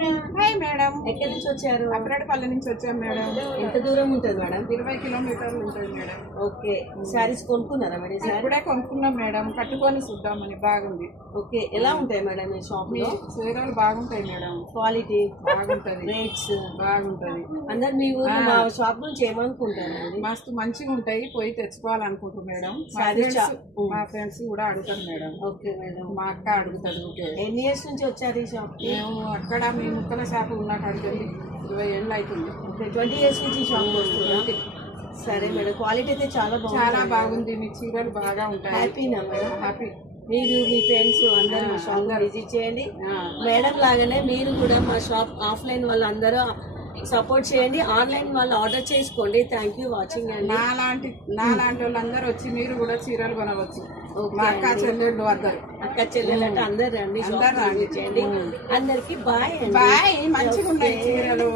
Hi madam. ఎక్కడి నుంచి వచ్చారు? అప్రాడపల్లి నుంచి వచ్చాం మేడం. ఎంత దూరం ఉంటుంది మేడం? 20 కిలోమీటర్లు ఉంటుంది మేడం. ఓకే, శారీస్ కొనుక్కున్నారా మేడం? ఇప్పుడే కొనుక్కున్నాం మేడం, కట్టుకొని చూద్దామని. బాగుంది. ఓకే, ఎలా ఉంటాయి మేడం మీ షాప్ లో? చీరలు బాగుంటాయి మేడం, క్వాలిటీ బాగుంటది, రేట్స్ బాగుంటది. అందరు మీ ఊరు మా షాప్ నుంచి ఏమనుకుంటారు? మస్తు మంచిగా ఉంటాయి, పోయి తెచ్చుకోవాలనుకుంటున్నాం మేడం. మా ఫ్రెండ్స్ కూడా అడుగుతారు మేడం. ఓకే మేడం, మా అక్క అడుగుతుంది. ఓకే. ఎన్ని ఇయర్స్ నుంచి వచ్చారు ఈ షాప్ కి? మేము అక్కడ మీ ముక్కల షాపు ఉన్న కాడికి 20 ఏళ్ళు అవుతుంది. ఓకే, 20 ఇయర్స్ నుంచి ఈ షాప్ వస్తున్నాం. సరే మేడం, క్వాలిటీ అయితే చాలా చాలా బాగుంది. మీ చీరలు బాగా ఉంటాయి. హ్యాపీనా మేడం? హ్యాపీ. మీరు మీ ఫ్రెండ్స్ అందరూ మా షాప్ విజిట్ చేయండి. మేడం లాగానే మీరు కూడా మా షాప్ ఆఫ్లైన్ వాళ్ళందరూ సపోర్ట్ చేయండి, ఆన్లైన్ వాళ్ళు ఆర్డర్ చేసుకోండి. థ్యాంక్ యూ వాచింగ్ అండి. నాలాంటి వాళ్ళందరూ వచ్చి మీరు కూడా చీరలు కొనవచ్చు. మా అక్క చెల్లెళ్ళు అందరు, అక్క చెల్లెలు అంటే అందరు రండి, షాప్ విజిట్ చేయండి. అందరికి బాయ్. బాయ్. మంచిగా ఉన్నాయి చీరలు.